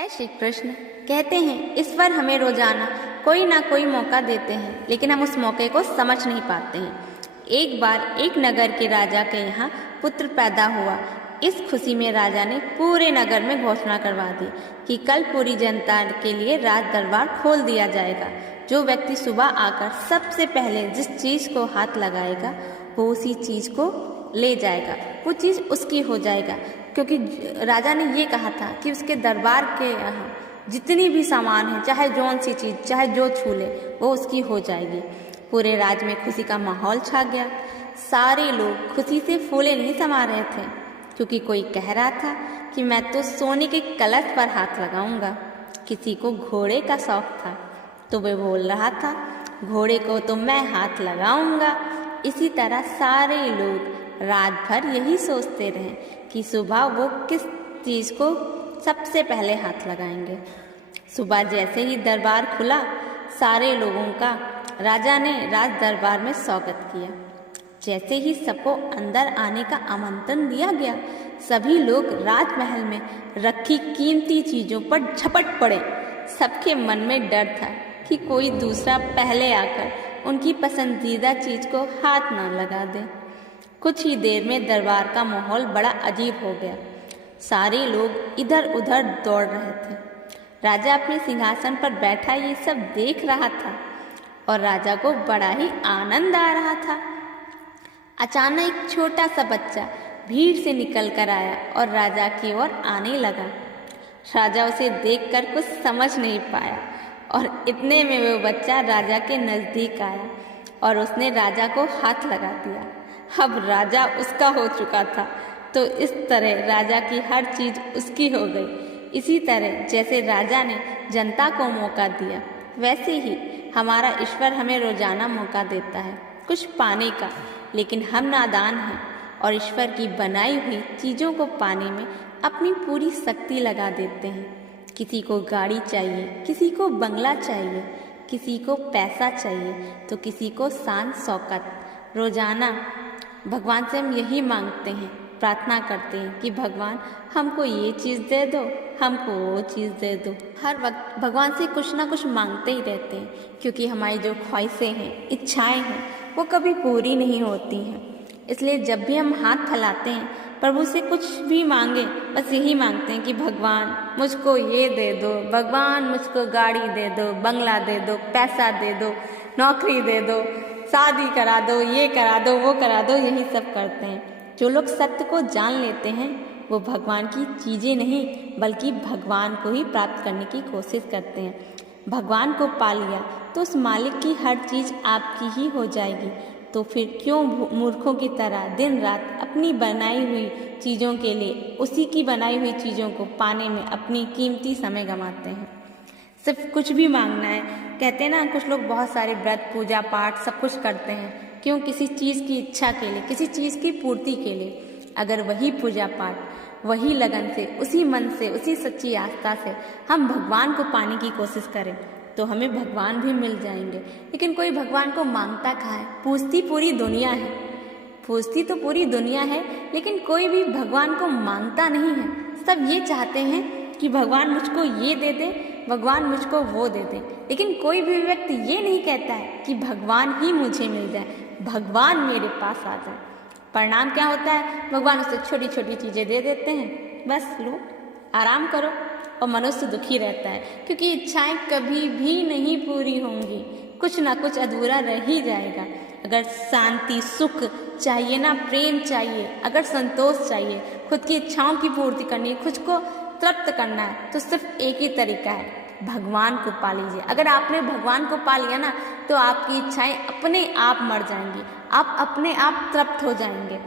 जय श्री कृष्ण। कहते हैं ईश्वर हमें रोजाना कोई ना कोई मौका देते हैं, लेकिन हम उस मौके को समझ नहीं पाते हैं। एक बार एक नगर के राजा के यहाँ पुत्र पैदा हुआ। इस खुशी में राजा ने पूरे नगर में घोषणा करवा दी कि कल पूरी जनता के लिए राज दरबार खोल दिया जाएगा। जो व्यक्ति सुबह आकर सबसे पहले जिस चीज को हाथ लगाएगा वो उसी चीज को ले जाएगा, वो चीज उसकी हो जाएगा। क्योंकि राजा ने ये कहा था कि उसके दरबार के यहाँ जितनी भी सामान है, चाहे जौन सी चीज, चाहे जो छू ले, वो उसकी हो जाएगी। पूरे राज्य में खुशी का माहौल छा गया। सारे लोग खुशी से फूले नहीं समा रहे थे, क्योंकि कोई कह रहा था कि मैं तो सोने के कलश पर हाथ लगाऊंगा। किसी को घोड़े का शौक था तो वह बोल रहा था घोड़े को तो मैं हाथ लगाऊंगा। इसी तरह सारे लोग रात भर यही सोचते रहे कि सुबह वो किस चीज को सबसे पहले हाथ लगाएंगे। सुबह जैसे ही दरबार खुला, सारे लोगों का राजा ने राज दरबार में स्वागत किया। जैसे ही सबको अंदर आने का आमंत्रण दिया गया, सभी लोग राजमहल में रखी कीमती चीजों पर झपट पड़े। सबके मन में डर था कि कोई दूसरा पहले आकर उनकी पसंदीदा चीज को हाथ ना लगा दे। कुछ ही देर में दरबार का माहौल बड़ा अजीब हो गया। सारे लोग इधर उधर दौड़ रहे थे। राजा अपने सिंहासन पर बैठा ये सब देख रहा था और राजा को बड़ा ही आनंद आ रहा था। अचानक एक छोटा सा बच्चा भीड़ से निकल कर आया और राजा की ओर आने लगा। राजा उसे देखकर कुछ समझ नहीं पाया और इतने में वो बच्चा राजा के नजदीक आया और उसने राजा को हाथ लगा दिया। अब राजा उसका हो चुका था, तो इस तरह राजा की हर चीज उसकी हो गई। इसी तरह जैसे राजा ने जनता को मौका दिया, वैसे ही हमारा ईश्वर हमें रोजाना मौका देता है कुछ पाने का, लेकिन हम नादान हैं और ईश्वर की बनाई हुई चीजों को पाने में अपनी पूरी शक्ति लगा देते हैं। किसी को गाड़ी चाहिए, किसी को बंगला चाहिए, किसी को पैसा चाहिए, तो किसी को शान शौकत। रोजाना भगवान से हम यही मांगते हैं, प्रार्थना करते हैं कि भगवान हमको ये चीज़ दे दो, हमको वो चीज़ दे दो। हर वक्त भगवान से कुछ ना कुछ मांगते ही रहते हैं, क्योंकि हमारी जो ख्वाहिशें हैं, इच्छाएं हैं, वो कभी पूरी नहीं होती हैं। इसलिए जब भी हम हाथ फैलाते हैं, प्रभु से कुछ भी मांगे, बस यही मांगते हैं कि भगवान मुझको ये दे दो, भगवान मुझको गाड़ी दे दो, बंगला दे दो, पैसा दे दो, नौकरी दे दो, शादी करा दो, ये करा दो, वो करा दो, यही सब करते हैं। जो लोग सत्य को जान लेते हैं वो भगवान की चीज़ें नहीं बल्कि भगवान को ही प्राप्त करने की कोशिश करते हैं। भगवान को पा लिया तो उस मालिक की हर चीज़ आपकी ही हो जाएगी। तो फिर क्यों मूर्खों की तरह दिन रात अपनी बनाई हुई चीज़ों के लिए, उसी की बनाई हुई चीज़ों को पाने में अपनी कीमती समय गंवाते हैं। सिर्फ कुछ भी मांगना है। कहते हैं ना, कुछ लोग बहुत सारे व्रत, पूजा पाठ सब कुछ करते हैं, क्यों? किसी चीज़ की इच्छा के लिए, किसी चीज़ की पूर्ति के लिए। अगर वही पूजा पाठ, वही लगन से, उसी मन से, उसी सच्ची आस्था से हम भगवान को पाने की कोशिश करें तो हमें भगवान भी मिल जाएंगे। लेकिन कोई भगवान को मांगता कहाँ है? पूछती पूरी दुनिया है, पूछती तो पूरी दुनिया है, लेकिन कोई भी भगवान को मांगता नहीं है। सब ये चाहते हैं कि भगवान मुझको ये दे दे, भगवान मुझको वो दे दे, लेकिन कोई भी व्यक्ति ये नहीं कहता है कि भगवान ही मुझे मिल जाए, भगवान मेरे पास आ जाए। परिणाम क्या होता है? भगवान उससे छोटी छोटी चीज़ें दे देते हैं, बस लो आराम करो, और मनुष्य दुखी रहता है, क्योंकि इच्छाएं कभी भी नहीं पूरी होंगी, कुछ ना कुछ अधूरा रह ही जाएगा। अगर शांति, सुख चाहिए ना, प्रेम चाहिए, अगर संतोष चाहिए, खुद की इच्छाओं की पूर्ति करनी है, खुद को तृप्त करना है, तो सिर्फ एक ही तरीका है, भगवान को पा लीजिए। अगर आपने भगवान को पा लिया ना, तो आपकी इच्छाएं अपने आप मर जाएंगी, आप अपने आप तृप्त हो जाएंगे।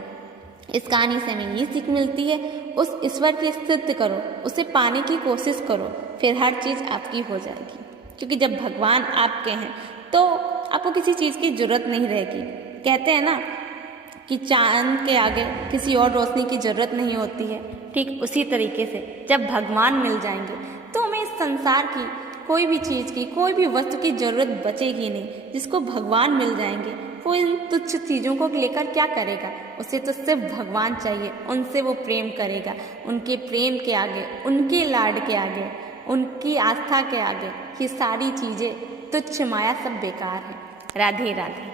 इस कहानी से हमें ये सीख मिलती है, उस ईश्वर की स्तुति करो, उसे पाने की कोशिश करो, फिर हर चीज़ आपकी हो जाएगी। क्योंकि जब भगवान आपके हैं तो आपको किसी चीज़ की जरूरत नहीं रहेगी। कहते हैं ना कि चांद के आगे किसी और रोशनी की जरूरत नहीं होती है, ठीक उसी तरीके से जब भगवान मिल जाएंगे तो हमें इस संसार की कोई भी चीज़ की, कोई भी वस्तु की जरूरत बचेगी नहीं। जिसको भगवान मिल जाएंगे वो इन तुच्छ चीज़ों को लेकर क्या करेगा? उसे तो सिर्फ भगवान चाहिए, उनसे वो प्रेम करेगा। उनके प्रेम के आगे, उनके लाड के आगे उनकी आस्था के आगे ये सारी चीज़ें तुच्छ माया सब बेकार है। राधे राधे।